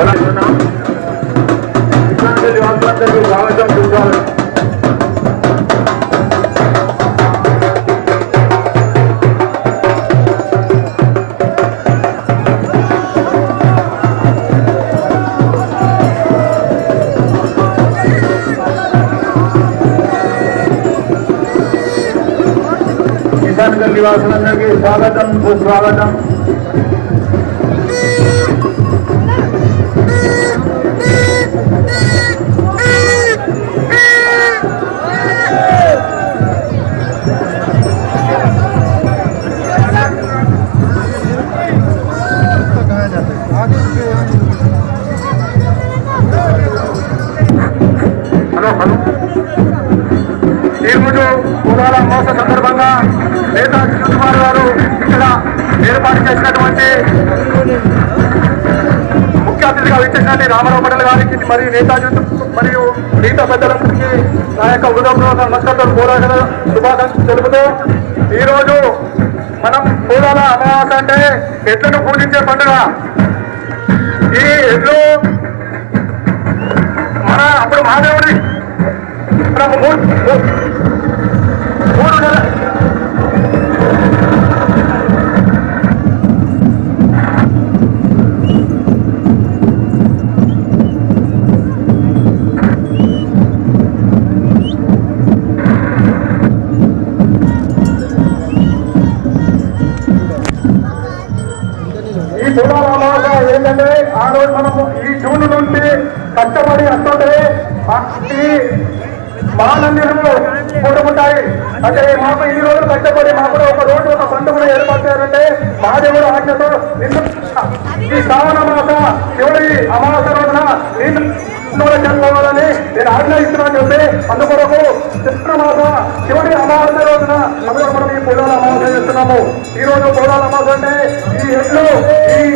వాసులందరికీ స్వాగతం చూడాలి. కిసాన్ నివాసులందరికీ స్వాగతం సుస్వాగతం. ఈరోజు కులాల మోస సందర్భంగా నేతా కుమార్ గారు ఇక్కడ ఏర్పాటు చేసినటువంటి ముఖ్య అతిథిగా విచ్చేసినటువంటి రామారావు మండలి గారికి మరియు నేతాజీ మరియు మిగతా పెద్దలందరికీ నా యొక్క హృదయపూర్వక నమస్కారాలు పోరాట శుభాకాంక్షలు తెలుపుతూ ఈరోజు మనం కులాల అమావాస అంటే ఎడ్లను పూజించే పండుగ. ఈ ఎడ్లు మన అప్పుడు మహాదేవుడి ఈ కులాల అమావాస ఏంటంటే ఆ రోజు మనము ఈ జూన్ నుంచి కష్టపడి వస్తుంటే ఈ మహానందిలో కూడుకుంటాయి. అంటే మాకు ఈ రోజు కష్టపడి మాకు ఒక రోజు ఒక పండుగను ఏర్పాటు చేయాలంటే మహాదేవుడు ఆజ్ఞతో ఈ శ్రావణ మాస శివుడి అమావాస రోజున చేసుకోవాలని నేను ఆజ్ఞాయిస్తున్నాను చెప్పి అందుకొరకు చిత్ర మాస శివుడి అమావాస రోజున అందులో మనం ఈ పొలాల అమావాస చేస్తున్నాము. ఈ రోజు పొలాల అమావాస అంటే ఈ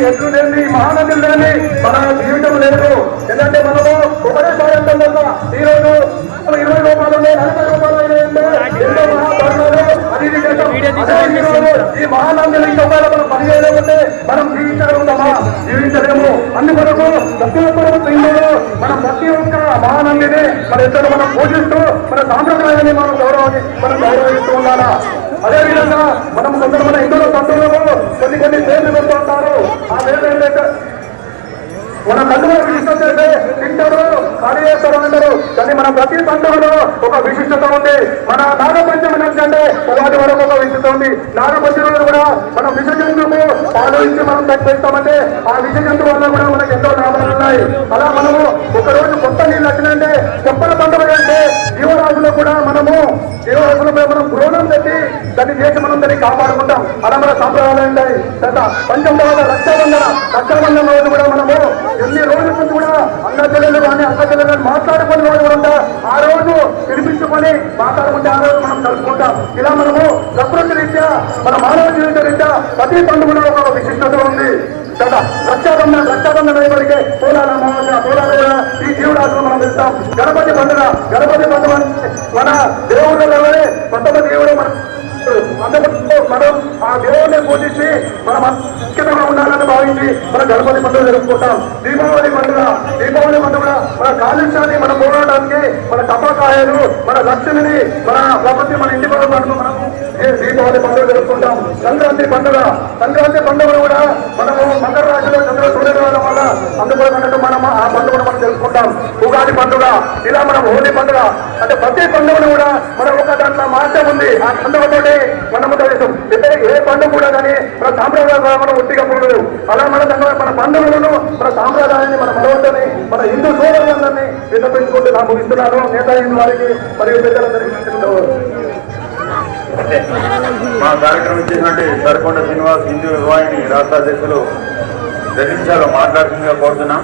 ఎడ్లు లేని మహానదులు లేని మన జీవితం లేదు. ఎందుకంటే మనము ఒకటేసారి వల్ల ఈ రోజు 20 రూపాయలు 40 రూపాయలు ఎన్నో మహాభారతాలు అది ఈ మహానందులు ఇంకా మనం పని చేయలేకుంటే మనం జీవించగలుగుతామా? జీవించలేము. అందుకొరకు ప్రతి ఒక్కరు హిందువులు మనం ప్రతి ఒక్క మహానందిని మన ఇద్దరు మనం పూజిస్తూ మన సాంప్రదాయాన్ని మనం గౌరవిస్తూ ఉండాలా. అదేవిధంగా మనం కొందరు మన హిందువుల పండుగలు కొన్ని పేర్లు పెడుతూ ఉంటారు. ఆ పేర్లు ఏంటంటే మన పండుగ విశిష్టత తింటారు ఖాళీ చేస్తారు అంటారు. కానీ మన ప్రతి పండుగలో ఒక విశిష్టత ఉంది. మన నాగపంచమి నుంచి అంటే ఉగాది వరకు ఒక విశిష్టత ఉంది. నాగపంచమి కూడా మనం విష జంతువుకు పాలు ఇచ్చి మనం తగ్గిస్తామంటే ఆ విష జంతువు వల్ల కూడా మనకు ఎంతో లాభాలు ఉన్నాయి. అలా మనము ఒకరోజు కొత్త నీళ్ళు వచ్చినంటే చెప్పల పండుగ అంటే జీవరాశులు కూడా జీవరాశులపై మనం గృహం పెట్టి దాన్ని చేసి మనం దాన్ని కాపాడుకుంటాం. అలా మన సాంప్రదాయాలు ఉంటాయి. పంచం తర్వాత రక్షాబంధం రోజు కూడా మనము ఎన్ని రోజుల నుంచి కూడా అన్న చెల్లెలు కానీ అక్క చెల్లెలు కానీ మాట్లాడుకునే రోజు కూడా ఉంటా. ఆ రోజు పిలిపించుకొని మాట్లాడుకుంటే ఆ రోజు మనం కలుపుకుంటాం. ఇలా మనము ప్రకృతి రీత్యా మన మానవ జీవిత రీత్యా ప్రతి పండుగలో ఒక విశిష్టత ఉంది. రక్షాబంధం అయిపోయికే పోలాల కూడా ఈ జీవరాశులు మనం వెళ్తాం. గణపతి పండుగ మన దేవుళ్ళలోనే కొంతమంది దేవుడు మనం ఆ దేవుడిని పూజించి మనం అంకితంగా ఉండాలని భావించి మన గణపతి పండుగ జరుపుకుంటాం. దీపావళి పండుగ మన కాలుష్యాన్ని మనం పోరాటానికి మన టపాకాయలు మన లక్ష్మిని మన ప్రకృతి మన ఇంటి పండుగ మనం దీపావళి పండుగ జరుపుకుంటాం. సంక్రాంతి పండుగ కూడా మనము మకర రాశిలో చంద్ర సూర్యగ్రహణం వల్ల అందుకోవాలంటూ మనం ఆ పండుగను మనం తెలుసుకుంటాం. ఉగాది పండుగ ఇలా మనం హోలీ పండుగ అంటే ప్రతి పండుగను కూడా మనం ఒక దాంట్లో మార్చం ఉంది. ఆ పండుగతోటి మనము తెలుసు ఏ పండుగ కూడా కానీ మన సాంప్రదాయాలు మనం ఒట్టిగా పోలేదు. అలా మన పండుగలను మన సాంప్రదాయాన్ని మన మనవద్దని మన హిందూ సోదరులందరినీ విన్నపించుకుంటూ నాకు ఇస్తున్నాను. నేతాజీ వారికి మరియు పెద్దలందరికీ మా కార్యక్రమం ఇచ్చినటువంటి సరికొండ శ్రీనివాస్ హిందూ వాహిని రాష్ట్ర అధ్యక్షులు 2 నిమిషాలు మాట్లాడుతుందిగా కోరుతున్నాం.